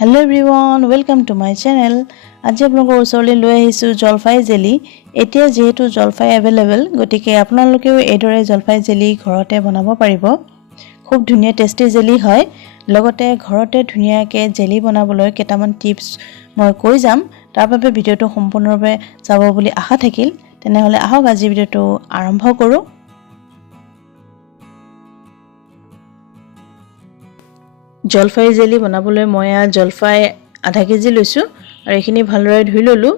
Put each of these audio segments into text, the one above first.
Hello everyone, welcome to my channel. আজি আপোনালোকৰ ওচৰলৈ লৈ আহিছো জলফাই জেলি। এতিয়া যেহেতু জলফাই अवेलेबल, গতিকে আপোনালোকেও এইদৰে জলফাই জেলি ঘৰতে বনাব পাৰিব। খুব ধুনীয়া টেস্টি জেলি হয়। লগতে ঘৰতে ধুনীয়াকৈ জেলি বনাবলৈ কেইটামান টিপছ মই কৈ যাম। তাৰ বাবে ভিডিওটো সম্পূৰ্ণৰূপে চাব বুলি আশা থাকিল। তেনেহলে আহক আজি ভিডিওটো আৰম্ভ কৰো। জলফাই জেলি বনাবলৈ মই জলফাই আধা কেজি লৈছো আৰু এখিনি ভালদৰে ধুই ললো।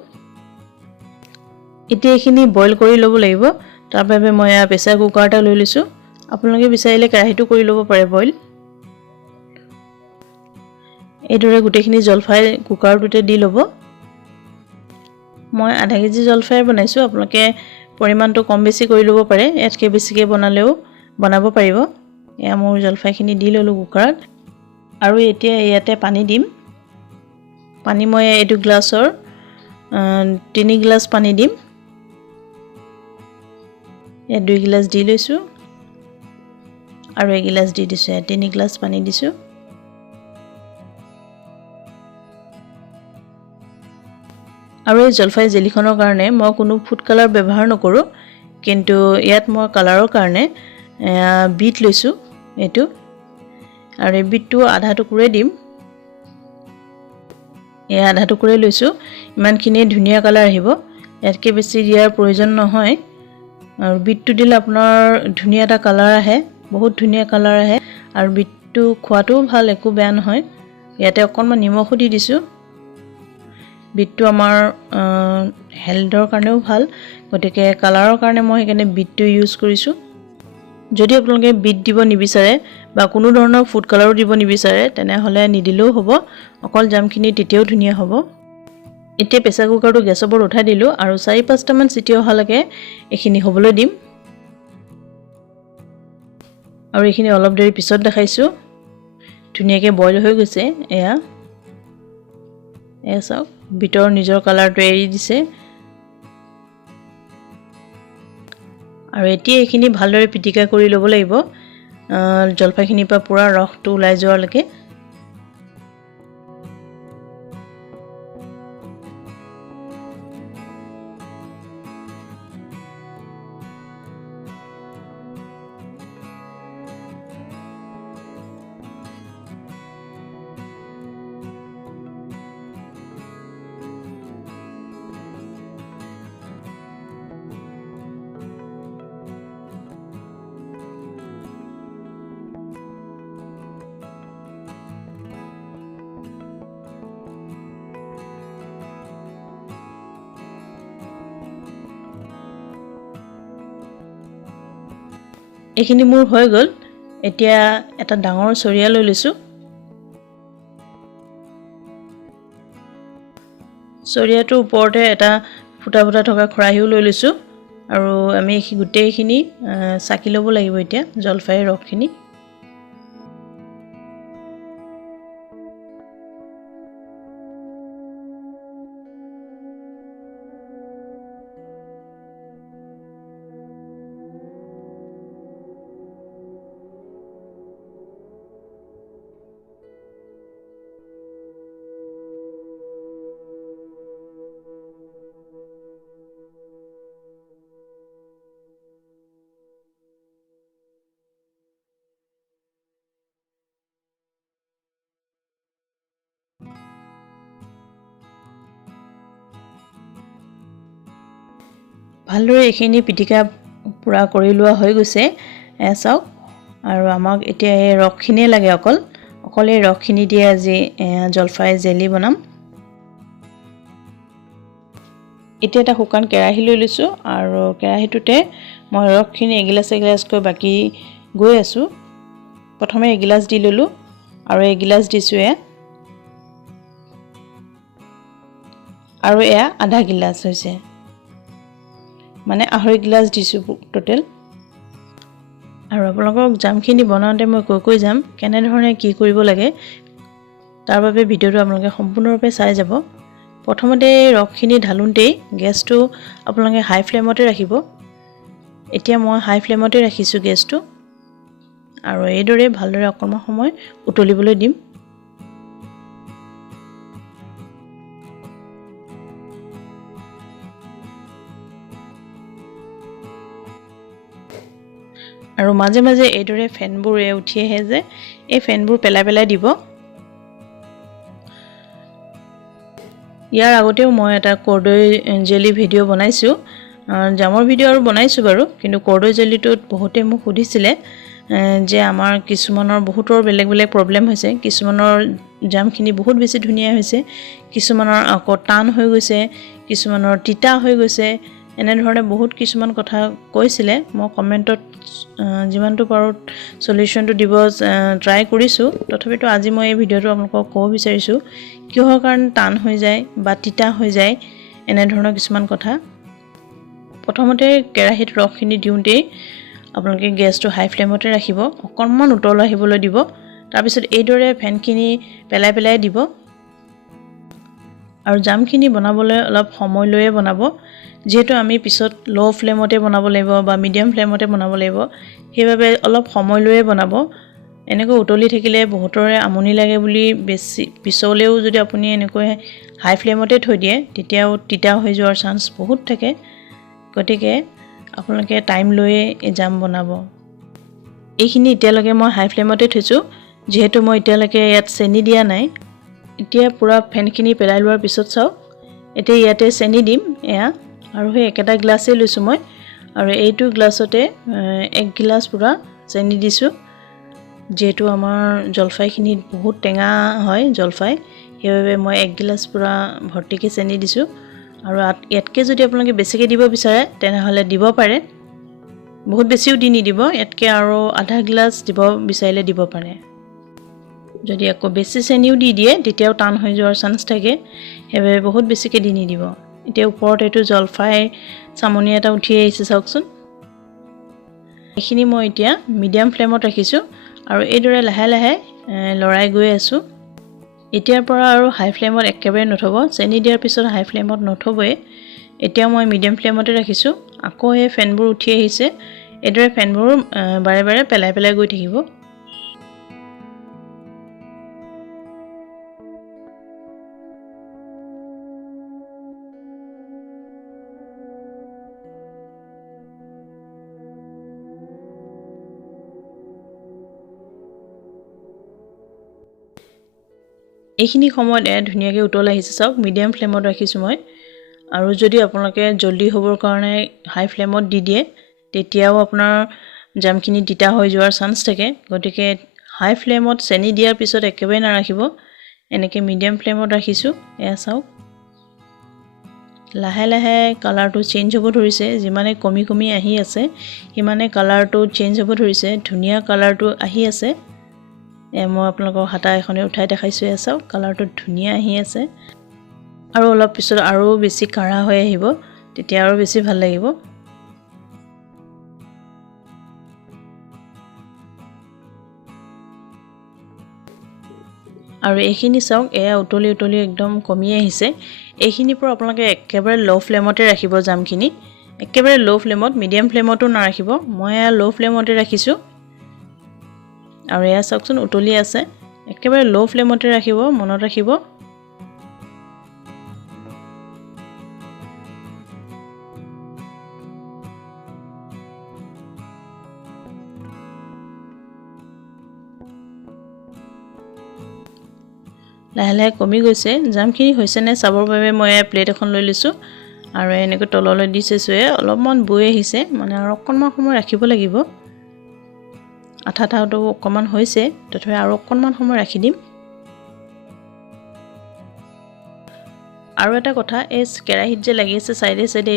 এতিয়া এখিনি বইল কৰি লব লাগিব। তাৰ বাবে মই প্ৰেছাৰ কুকাৰ এটা লৈ লৈছো। আপোনালোকে বিচাৰিলে কেৰাহীটো কৰি লব পাৰে বইল। এইদৰে গুটেখিনি জলফাই কুকাৰটোতে দি লব। মই আধা কেজি জলফাই বনাইছো। আপোনালোকে পৰিমাণটো কম বেছি কৰি লব পাৰে। এতকে বেছিকে বনালেও বনাব পাৰিব। এয়া মোৰ জলফাইখিনি দি ললো কুকাৰত। আৰু এতিয়া ইয়াতে পানী দিম। পানী মই এইটো গ্লাছৰ 3 গ্লাছ পানী দিম। এই 2 গ্লাছ দি লৈছো আৰু 1 গ্লাছ দি দিছো। 3 গ্লাছ পানী দিছো। আৰু এই জলফাই জেলিখনৰ কাৰণে মই কোনো ফুড কালাৰ ব্যৱহাৰ নকৰো, কিন্তু ইয়াত মই কালাৰৰ কাৰণে বিট লৈছো। এটো আৰু এই বিটটো আধা টুকুৰে দিম। এই আধা টুকুৰে লৈছো। ইমানখিনি ধুনীয়া কালাৰ আহিব। ইয়াতকে বেছি দিয়াৰ প্ৰয়োজন নহয়। আৰু বিটটো দিলে আপোনাৰ ধুনীয়া এটা কালাৰ আহে, বহুত ধুনীয়া কালাৰ আহে। আৰু বিটটো খোৱাটো ভাল, একো বেয়া নহয়। ইয়াতে অকণমান নিমখো দি দিছো। বিটটো আমাৰ হেলথৰ কাৰণেও ভাল, গতিকে কালাৰৰ কাৰণে মই সেইকাৰণে বিটটো ইউজ কৰিছো। যদি আপোনালোকে বিট দিব নিবিচাৰে বা কোনো ধৰণৰ ফুড কালাৰো দিব নিবিচাৰে, তেনেহলে নিদিলেও হ'ব। অকল জামখিনি তেতিয়াও ধুনীয়া হ'ব। এতিয়া প্ৰেছাৰ কুকাৰটো গেছৰ ওপৰত উঠাই দিলো আৰু 4-5টা মান চিটি অহালৈকে এখিনি হ'বলৈ দিম। আৰু এখিনি অলপ দেৰি পিছত দেখাইছো। ধুনীয়াকৈ বইল হৈ গৈছে। এয়া চাওক, বিটৰ নিজৰ কালাৰটো এৰি দিছে। আৰু এতিয়া এখিনি ভালদৰে পিটিকা কৰি ল'ব লাগিব, জলফাইখিনিৰ পৰা পুৰা ৰসটো ওলাই যোৱালৈকে। এখিনি মোৰ হৈ গ'ল। এতিয়া এটা ডাঙৰ চৰিয়া লৈ লৈছো। চৰিয়াটোৰ ওপৰতে এটা ফুটা ফুটা থকা খৰাহিও লৈ লৈছো। আৰু আমি গোটেইখিনি চাকি ল'ব লাগিব এতিয়া জলফাইৰ ৰসখিনি। ভালদৰে এখিনি পিটিকা পুৰা কৰি লোৱা হৈ গৈছে। চাওক, আৰু আমাক এতিয়া এই ৰসখিনিয়ে লাগে। অকল এই ৰসখিনি দিয়ে আজি জলফাই জেলি বনাম। এতিয়া এটা শুকান কেৰাহী লৈ লৈছো আৰু কেৰাহীটোতে মই ৰসখিনি এগিলাচকৈ বাকি গৈ আছো। প্ৰথমে এগিলাচ দি ললো আৰু এগিলাচ দিছো আৰু আধা গিলাচ হৈছে, মানে 1/2 গিলাচ দিছো টোটেল। আৰু আপোনালোকক জামখিনি বনাওঁতে মই কৈ যাম কেনেধৰণে কি কৰিব লাগে। তাৰ বাবে ভিডিওটো আপোনালোকে সম্পূৰ্ণৰূপে চাই যাব। প্ৰথমতে ৰসখিনি ঢালোঁতেই গেছটো আপোনালোকে হাই ফ্লেমতে ৰাখিব। এতিয়া মই হাই ফ্লেমতে ৰাখিছো গেছটো। আৰু এইদৰে ভালদৰে অকণমান সময় উতলিবলৈ দিম। আৰু মাজে মাজে এইদৰে ফেনবোৰ উঠি আহে যে এই ফেনবোৰ পেলাই পেলাই দিব। ইয়াৰ আগতেও মই এটা কৰ্দৈ জেলি ভিডিঅ' বনাইছোঁ, জামৰ ভিডিঅ' আৰু বনাইছোঁ বাৰু, কিন্তু কৰ্দৈ জেলিটোত বহুতে মোক সুধিছিলে যে আমাৰ কিছুমানৰ বহুতৰ বেলেগ বেলেগ প্ৰব্লেম হৈছে, কিছুমানৰ জামখিনি বহুত বেছি ধুনীয়া হৈছে, কিছুমানৰ আকৌ টান হৈ গৈছে, কিছুমানৰ তিতা হৈ গৈছে, এনেধৰণে বহুত কিছুমান কথা কৈছিলে। মই কমেণ্টত যিমানটো পাৰোঁ সলিউশ্যনটো দিব ট্ৰাই কৰিছোঁ। তথাপিতো আজি মই এই ভিডিঅ'টো আপোনালোকক ক'ব বিচাৰিছোঁ কিহৰ কাৰণে টান হৈ যায় বা তিতা হৈ যায়, এনেধৰণৰ কিছুমান কথা। প্ৰথমতে কেৰাহীত ৰসখিনি দিওঁতেই আপোনালোকে গেছটো হাই ফ্লেমতে ৰাখিব, অকণমান উতল আহিবলৈ দিব। তাৰপিছত এইদৰে ফেনখিনি পেলাই পেলাই দিব। আৰু জামখিনি বনাবলৈ অলপ সময় লৈয়ে বনাব, যিহেতু আমি পিছত ল' ফ্লেমতে বনাব লাগিব বা মিডিয়াম ফ্লেমতে বনাব লাগিব, সেইবাবে অলপ সময় লৈয়ে বনাব। এনেকৈ উতলি থাকিলে বহুতৰে আমনি লাগে বুলি বেছি পিছলেও যদি আপুনি এনেকৈ হাই ফ্লেমতে থৈ দিয়ে তেতিয়াও তিতা হৈ যোৱাৰ চান্স বহুত থাকে। গতিকে আপোনালোকে টাইম লৈয়ে এই জাম বনাব। এইখিনি এতিয়ালৈকে মই হাই ফ্লেমতে থৈছোঁ, যিহেতু মই এতিয়ালৈকে ইয়াত চেনি দিয়া নাই। এতিয়া পূৰা ফেনখিনি পেলাই লোৱাৰ পিছত চাওক, এতিয়া ইয়াতে চেনি দিম এয়া, আৰু সেই একেটা গ্লাছেই লৈছোঁ মই, আৰু এইটো গ্লাছতে 1 গিলাচ পূৰা চেনি দিছোঁ। যিহেতু আমাৰ জলফাইখিনিত বহুত টেঙা হয় জলফাই, সেইবাবে মই 1 গিলাচ পূৰা ভৰ্তিকৈ চেনি দিছোঁ। আৰু ইয়াতকৈ যদি আপোনালোকে বেছিকৈ দিব বিচাৰে তেনেহ'লে দিব পাৰে, বহুত বেছিও দি নিদিব, ইয়াতকৈ আৰু আধা গিলাচ দিব বিচাৰিলে দিব পাৰে। যদি আকৌ বেছি চেনিও দি দিয়ে তেতিয়াও টান হৈ যোৱাৰ চান্স থাকে, সেইবাবে বহুত বেছিকৈ দি নিদিব। এতিয়া ওপৰত এইটো জলফাই চামনি এটা উঠি আহিছে চাওকচোন। এইখিনি মই এতিয়া মিডিয়াম ফ্লেমত ৰাখিছোঁ আৰু এইদৰে লাহে লাহে লৰাই গৈ আছোঁ। এতিয়াৰ পৰা আৰু হাই ফ্লেমত একেবাৰে নথব, চেনি দিয়াৰ পিছত হাই ফ্লেমত নথবই। এতিয়া মই মিডিয়াম ফ্লেমতে ৰাখিছোঁ। আকৌ এই ফেনবোৰ উঠি আহিছে, এইদৰে ফেনবোৰ বাৰে বাৰে পেলাই পেলাই গৈ থাকিব। এইখিনি সময়ত ধুনীয়াকৈ উতল আহিছে চাওক, মিডিয়াম ফ্লেমত ৰাখিছোঁ মই। আৰু যদি আপোনালোকে জলদি হ'বৰ কাৰণে হাই ফ্লেমত দি দিয়ে তেতিয়াও আপোনাৰ জামখিনি তিতা হৈ যোৱাৰ চান্স থাকে। গতিকে হাই ফ্লেমত চেনি দিয়াৰ পিছত একেবাৰে নাৰাখিব, এনেকৈ মিডিয়াম ফ্লেমত ৰাখিছোঁ। এয়া চাওক লাহে লাহে কালাৰটো চেঞ্জ হ'ব ধৰিছে, যিমানে কমি কমি আহি আছে সিমানে কালাৰটো চেঞ্জ হ'ব ধৰিছে, ধুনীয়া কালাৰটো আহি আছে। মই আপোনালোকক হাতা এখনে উঠাই দেখাইছোঁ, এয়া চাওক কালাৰটো ধুনীয়া আহি আছে। আৰু অলপ পিছত আৰু বেছি কাঢ়া হৈ আহিব, তেতিয়া আৰু বেছি ভাল লাগিব। আৰু এইখিনি চাওক এয়া উতলি উতলি একদম কমি আহিছে। এইখিনিৰ পৰা আপোনালোকে একেবাৰে ল' ফ্লেমতে ৰাখিব জামখিনি, একেবাৰে ল' ফ্লেমত, মিডিয়াম ফ্লেমতো নাৰাখিব। মই এয়া ল' ফ্লেমতে ৰাখিছোঁ। আৰু এয়া চাওকচোন উতলি আছে, একেবাৰে ল' ফ্লেমতে ৰাখিব, মনত ৰাখিব। লাহে লাহে কমি গৈছে, জামখিনি হৈছেনে চাবৰ বাবে মই প্লেট এখন লৈ লৈছোঁ আৰু এনেকৈ তললৈ দি চাইছোঁ। অলপমান বৈ আহিছে, মানে আৰু অকণমান সময় ৰাখিব লাগিব। আঠা আঠাটো অকণমান হৈছে, তথাপি আৰু অকণমান সময় ৰাখি দিম। আৰু এটা কথা, এই কেৰাহীত যে লাগি আছে চাইডে চাইডে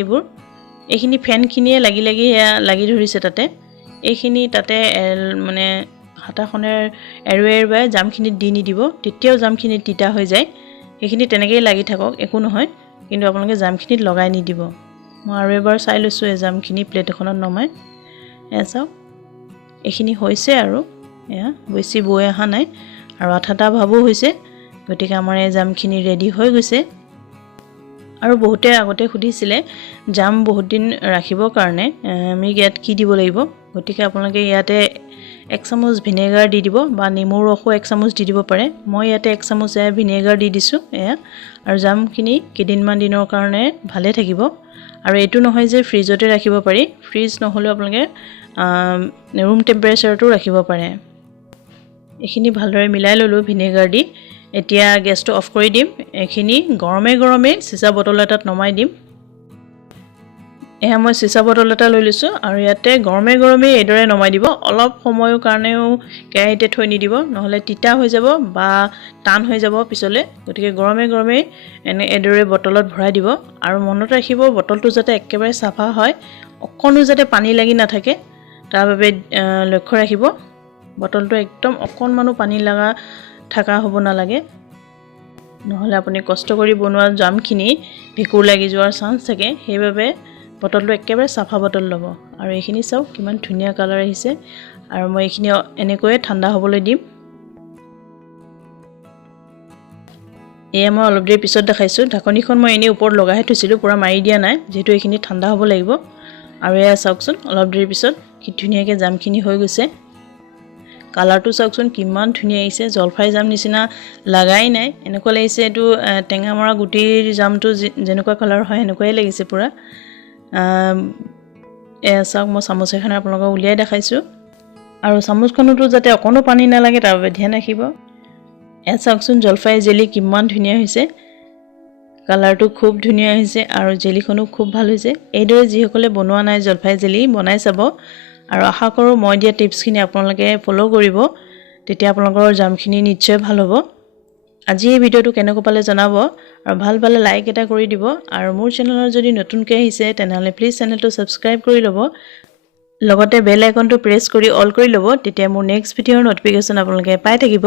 এইখিনি ফেনখিনিয়ে লাগি লাগি লাগি ধৰিছে তাতে। এইখিনি তাতে মানে হাতাখনে এৰুৱাই এৰুৱাই জামখিনিত দি নিদিব, তেতিয়াও জামখিনি তিতা হৈ যায়। সেইখিনি তেনেকৈয়ে লাগি থাকক, একো নহয়, কিন্তু আপোনালোকে জামখিনিত লগাই নিদিব। মই আৰু এবাৰ চাই লৈছোঁ এই জামখিনি প্লেট এখনত নমাই। এয়া চাওক এইখিনি হৈছে আৰু এয়া বেছি বৈ অহা নাই আৰু আঠা আঠা ভাৱো হৈছে। গতিকে আমাৰ এই জামখিনি ৰেডি হৈ গৈছে। আৰু বহুতে আগতে সুধিছিলে জাম বহুত দিন ৰাখিবৰ কাৰণে আমি ইয়াত কি দিব লাগিব। গতিকে আপোনালোকে ইয়াতে 1 চামুচ ভিনেগাৰ দি দিব বা নেমুৰ ৰসো 1 চামুচ দি দিব পাৰে। মই ইয়াতে 1 চামুচ ভিনেগাৰ দি দিছোঁ এয়া। আৰু জামখিনি কেইদিনমান দিনৰ কাৰণে ভালে থাকিব। আৰু এইটো নহয় যে ফ্ৰিজতে ৰাখিব পাৰি ফ্ৰিজ নহ'লেও আপোনালোকে ৰুম টেম্পাৰেচাৰটো ৰাখিব পাৰে এইখিনি ভালদৰে মিলাই ললো ভিনেগাৰ দি এতিয়া গেছটো অফ কৰি দিম এইখিনি গৰমে চিচা বটল এটাত নমাই দিম এয়া মই চিচা বটল এটা লৈ লৈছো আৰু ইয়াতে গৰমে এইদৰে নমাই দিব অলপ সময়ৰ কাৰণেও কেৰাহীতে থৈ নিদিব নহলে তিতা হৈ যাব বা টান হৈ যাব পিছলে গতিকে গৰমে এনে এদৰে বটলত ভৰাই দিব আৰু মনত ৰাখিব বটলটো যাতে একেবাৰে সাফা হয় অকণো যাতে পানী লাগি নাথাকে তাৰ বাবে লক্ষ্য ৰাখিব বটলটো একদম অকণমানো পানী লাগা থাকা হ'ব নালাগে নহলে আপুনি কষ্ট কৰি বনোৱা জামখিনি ভেকুৰ লাগি যোৱাৰ চান্স থাকে সেইবাবে বটলটো একেবাৰে সাফা বটল ল'ব আৰু এইখিনি চাওক কিমান ধুনীয়া কালাৰ আহিছে আৰু মই এইখিনি এনেকৈ ঠাণ্ডা হ'বলৈ দিম এয়া মই অলপ দেৰি পিছত দেখাইছো ঢাকনিখন মই এনে ওপৰত লগাই থৈছিলো পুৰা মাৰি দিয়া নাই যেহেতু এইখিনি ঠাণ্ডা হ'ব লাগিব আৰু এয়া চাওকচোন অলপ দেৰি পিছত কি ধুনীয়াকৈ জামখিনি হৈ গৈছে কালাৰটো চাওকচোন কিমান ধুনীয়া আহিছে জলফাই জাম নিচিনা লাগাই নাই এনেকুৱা লাগিছে এটো টেঙামৰা গুটিৰ জামটো যেনেকুৱা কালাৰ হয় এনেকুৱাই লাগিছে পুৰা এয়া চাওক মই চামুচ এখন আপোনালোকক উলিয়াই দেখাইছো আৰু চামুচখনতো যাতে অকণো পানী নালাগে তাৰ বাবে ধ্যান ৰাখিব এয়া চাওকচোন জলফাই জেলি কিমান ধুনীয়া হৈছে কালাৰটো খুব ধুনীয়া হৈছে আৰু জেলিখনো খুব ভাল হৈছে এইদৰে যিসকলে বনোৱা নাই জলফাই জেলি বনাই চাব আৰু আশা কৰোঁ মই দিয়া টিপছখিনি আপোনালোকে ফলো কৰিব তেতিয়া আপোনালোকৰ জামখিনি নিশ্চয় ভাল হ'ব আজি এই ভিডিওটো কেনেকৈ পালে জনাব আৰু ভাল পালে লাইক এটা কৰি দিব আৰু মোৰ চেনেলৰ যদি নতুনকৈ আহিছে তেনেহলে প্লিজ চেনেলটো সাবস্ক্ৰাইব কৰি ল'ব লগতে বেল আইকনটো প্ৰেছ কৰি অল কৰি ল'ব তেতিয়া মোৰ নেক্সট ভিডিওৰ নটিফিকেশ্যন আপোনালোকে পাই থাকিব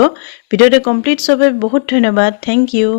ভিডিওটো কমপ্লিট সবে বহুত ধন্যবাদ থ্যাংক ইউ